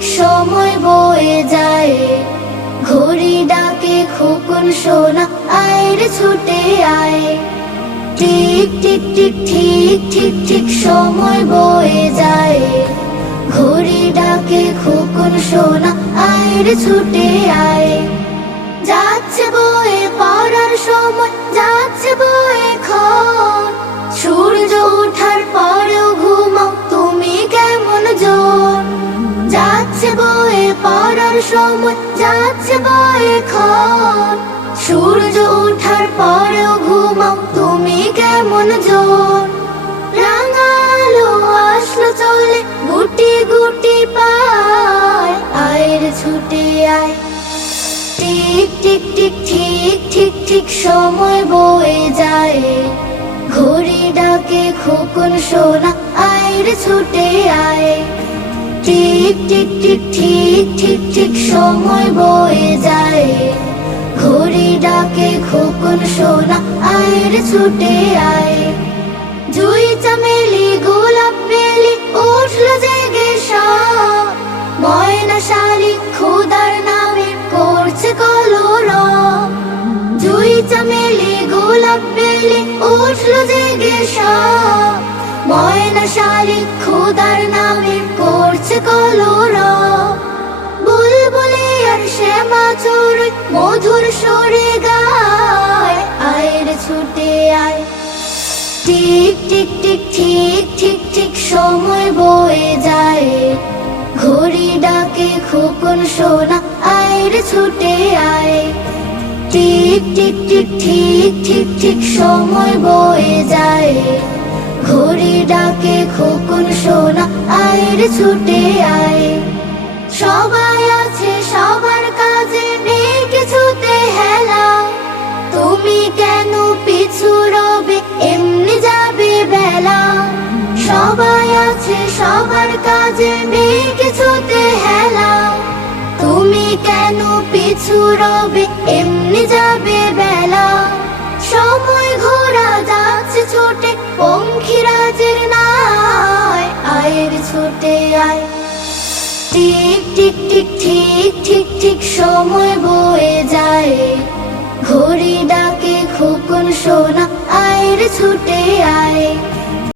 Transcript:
Tick সময় বয়ে যায়, ঘড়ি ডাকে খোকন সোনা আয় রে ছুটে আয়। টিক টিক টিক ঠিক ঠিক ঠিক সময় বয়ে যায়, ঘড়ি ডাকে খোকন সোনা আয় রে ছুটে আয়। যাচ্ছে বয়ে পড়ার সময়, যাচ্ছে বয়ে ক্ষণ, সূর্য ওঠার পরেও ঘুমাও তুমি কেমন জন। যাচ্ছে বয়ে পড়ার সময়, যাচ্ছে বয়ে ক্ষণ, সূর্য ওঠার পরেও ঘুমাও তুমি কেমন জন। রাঙালো আসলো চলে গুটি গুটি পায়, আয়ের ছুটে আয়। টিক টিক টিক ঠিক ঠিক ঠিক সময় বয়ে যায়, ঘড়ি ডাকে খোকন সোনা আয় রে ছুটে আয়। টিক টিক টিক ঠিক ঠিক ঠিক সময় বয়ে যায়, ঘড়ি ডাকে খোকন সোনা আয় রে ছুটে আয়। জুই চামেলি গোলাপ বেলি উঠলো জেগে সব, ময়না শালিক খোদার নামে করছে কলরব। জুই চামেলি গোলাপ বেলি উঠলো জেগে সব, ময়না শালিক খোদার নামে করছে কলরব। বুলবুলি আর শ্যামা চড়ুই মধুর সুরে গায়, আয় রে ছুটে আয়। টিক টিক টিক ঠিক ঠিক ঠিক সময় বয়ে যায়, ঘড়ি ডাকে খোকন সোনা আয় রে ছুটে আয়। টিক টিক টিক ঠিক ঠিক ঠিক সময় বয়ে যায়, ঘড়ি ডাকে খোকন সোনা আয় রে ছুটে আয়। সবাই আছে সবার কাজে নেই কিছুতে হেলা, তুমি কেন পিছু রবে এমনি যাবে বেলা। সবাই আছে সবার কাজে নেই কিছুতে হেলা, তুমি কেন পিছু রবে এমনি যাবে বেলা। সময় ঘোরা যাচ্ছে ছোটে পঙ্খিরাজের নাই, আয়ের ছুটে আয়। টিক টিক টিক ঠিক ঠিক ঠিক সময় বয়ে যায়, ঘড়ি ডাকে খোকন সোনা আয় রে ছুটে আয়।